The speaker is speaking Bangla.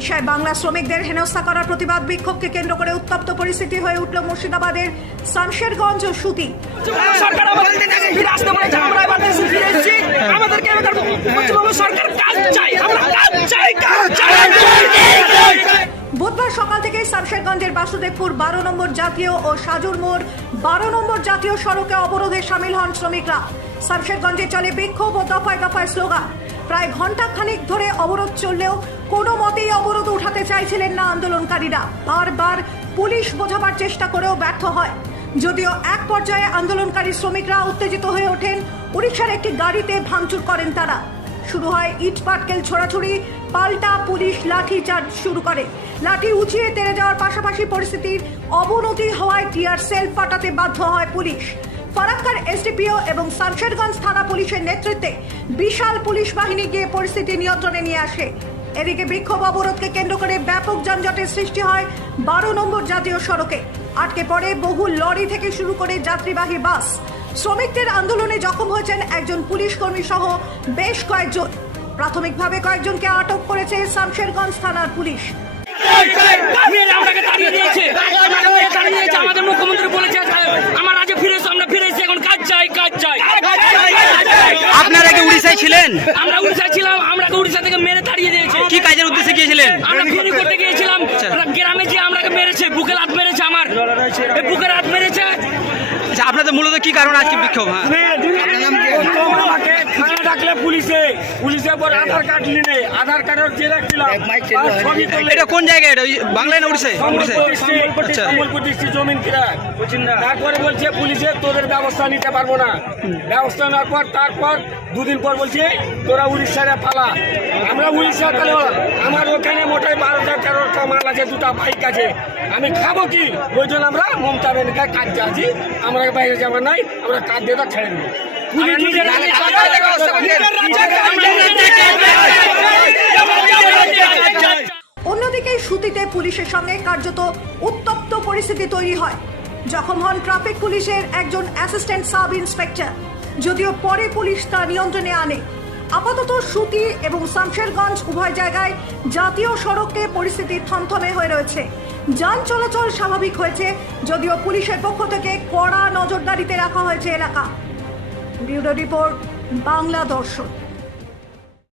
উড়িষ্যায় বাংলা শ্রমিকদের হেনস্থা করার প্রতিবাদ বিক্ষোভকে কেন্দ্র করে উত্তপ্ত পরিস্থিতি হয়ে উঠল মুর্শিদাবাদের শামশেরগঞ্জ ও সুতি বুধবার সকাল থেকে শামশেরগঞ্জের বাসুদেবপুর বারো নম্বর জাতীয় ও সাজুর মোড় বারো নম্বর জাতীয় সড়কে অবরোধে সামিল হন শ্রমিকরা। শামশেরগঞ্জে চলে বিক্ষোভ ও দফায় দফায় স্লোগান। প্রায় ঘণ্টা খানিক ধরে অবরোধ চললেও কোনো মতেই অবরোধ উঠাতে চাইছিলেন না আন্দোলনকারীরা। বারবার পুলিশ বোঝাবার চেষ্টা করেও ব্যর্থ হয়। যদিও এক পর্যায়ে আন্দোলনকারী শ্রমিকরা উত্তেজিত হয়ে ওঠেন, উড়িষ্যার একটি গাড়িতে ভাঙচুর করেন তারা। শুরু হয় ইট পাটকেল ছোড়াছুড়ি, পাল্টা পুলিশ লাঠি চার্জ শুরু করে। লাঠি উঁচিয়ে তেড়ে যাওয়ার পাশাপাশি পরিস্থিতির অবনতি হওয়ায় টিয়ার সেল ফাটাতে বাধ্য হয় পুলিশ। ফারাক্কার এসডিপিও এবং শামশেরগঞ্জ থানা পুলিশের নেতৃত্বে বিশাল পুলিশ বাহিনী গিয়ে পরিস্থিতি নিয়ন্ত্রণে নিয়ে আসে এদিকে বিক্ষোভ অবরোধকে কেন্দ্র করে ব্যাপক যানজটের সৃষ্টি হয় বারো নম্বর জাতীয় সড়কে আটকে পড়ে বহু লরি থেকে শুরু করে যাত্রীবাহী বাস শ্রমিকদের আন্দোলনে জখম হয়েছেন একজন পুলিশ কর্মী সহ বেশ কয়েকজন প্রাথমিকভাবে কয়েকজনকে আটক করেছে শামশেরগঞ্জ থানার পুলিশ মেয়েরা আমাকে তাড়িয়ে দিয়েছে আমাকে মেয়ে তাড়িয়ে দিয়েছে আমাদের মুখ্যমন্ত্রী বলেছে আমার রাজ্যে ফিরে এসো আমরা ফিরে এসেছি এখন কাজ চাই কাজ চাই আপনারা কি উড়িষ্যায় ছিলেন? আমরা উড়িষ্যায় ছিলাম আমরাকে উড়িষ্যা থেকে মেরে তাড়িয়ে দিয়েছে। কি কাজের উদ্দেশ্যে গিয়েছিলেন? আমরা ফেরি করতে গিয়েছিলাম। গ্রামে যে আমরাকে মেরেছে বুকে হাত মেরেছে আমার। বুকের হাত মেরেছে। আচ্ছা আপনাদের মূলত কি কারণ আজকে বিক্ষোভ? হ্যাঁ। ডাকলে পুলিশে। পুলিশে পর আধার কার্ড নিলে আধার কার্ডের জেরক্স দিলাম ছবি তুললে এটা কোন জায়গায় এটা? বাংলায় না উড়িষ্যায়? আচ্ছা। সম্বলপুর ডিস্ট্রিক্ট জমিন কিরা তারপরে বলছে পুলিশে তোদের ব্যবস্থা নিতে পারব না। ব্যবস্থা নেওয়ার পর তারপর দুদিন পর বলছে তোরা উড়িষ্যারে পালা। আমরা উড়িষ্যা তাহলে আমার ওখানে মোটাই বারোটা তেরোটা মাল আছে দুটা বাইক আছে। আমি খাব কি ওই জন্য আমরা মমতা বেনিকা কাজ আছি আমরা বাইরে যাব নাই আমরা কাজ দিয়ে ছেড়ে দেবো। অন্যদিকে সুতিতে পুলিশের সঙ্গে কার্যত উত্তপ্ত পরিস্থিতি তৈরি হয় জখম হন ট্রাফিক পুলিশের একজন অ্যাসিস্ট্যান্ট সাব ইন্সপেক্টর যদিও পরে পুলিশ তা নিয়ন্ত্রণে আনে আপাতত সুতি এবং শামশেরগঞ্জ উভয় জায়গায় জাতীয় সড়কে পরিস্থিতি থমথমে হয়ে রয়েছে যান চলাচল স্বাভাবিক হয়েছে, যদিও পুলিশের পক্ষ থেকে কড়া নজরদারিতে রাখা হয়েছে এলাকা। ব্যুরো রিপোর্ট, বাংলা দর্শন।